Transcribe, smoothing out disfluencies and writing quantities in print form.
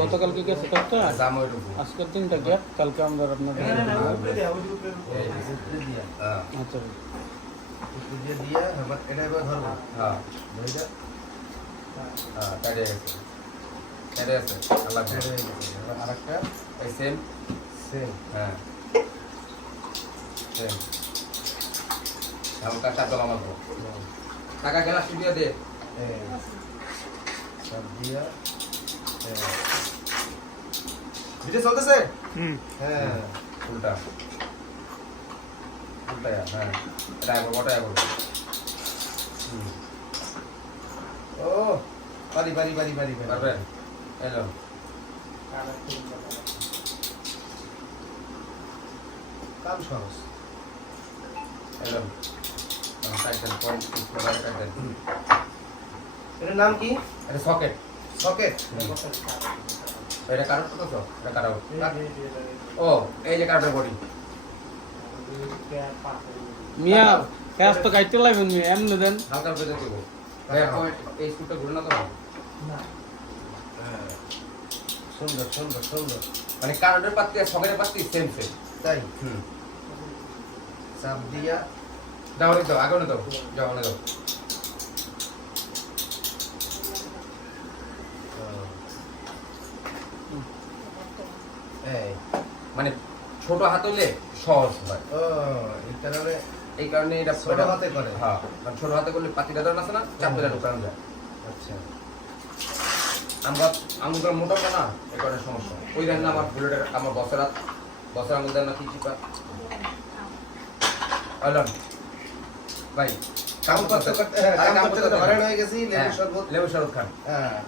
গতকালকে গেছে কতটা আজকের দিনটা গ্যাপ কালকে আমরা আপনাদের আচ্ছা দিয়ে এটা এবার ধরবো হ্যাঁ ধরে হ্যাঁ কাটে গেছে কেটে আছে আল্লাহ কেটে গেছে আরেকটা এই সেম সেম হ্যাঁ সেম হালকা চাপ দাও আমাকে টাকা গেলা স্টুডিও দে সব দিয়া ভিডিও চলতেছে হ্যাঁ উল্টা উল্টা হ্যাঁ এটা আগে বটা আগে ও পারি পারি পারি পারি পারবে এলো কাম সহজ এলো টাইটেল পয়েন্ট প্রোভাইড টাইটেল এর নাম কি এটা সকেট সকেট এটা কারণ কত তো এটা কারণ ও এই যে কারণের বডি মিয়া কাজ তো কাইতে লাগবে মিয়া এমনি দেন হালকা বেজে দেব পয়েন্ট এই স্কুটটা ঘুরে না তো না সুন্দর সুন্দর সুন্দর মানে কারণের পাত্তি আর সকেটের পাত্তি সেম সেম তাই চাপ দিয়া দাও রে দাও আগে না দাও যাও না দাও মানে ছোট হাত হইলে সহজ হয় এই কারণে এটা ছোট হাতে করে হ্যাঁ ছোট হাতে করলে পাতিটা ধরে আছে না চাপটা ঢোকানো যায় আচ্ছা আমরা মোটাটা না এই কারণে সমস্যা ওই দেন না আমার বুলেটের আমার বসের আঙুল দেন না কি চিপা আলম ভাই কাম করতে ঘরে হয়ে গেছি লেবু শরবত খান হ্যাঁ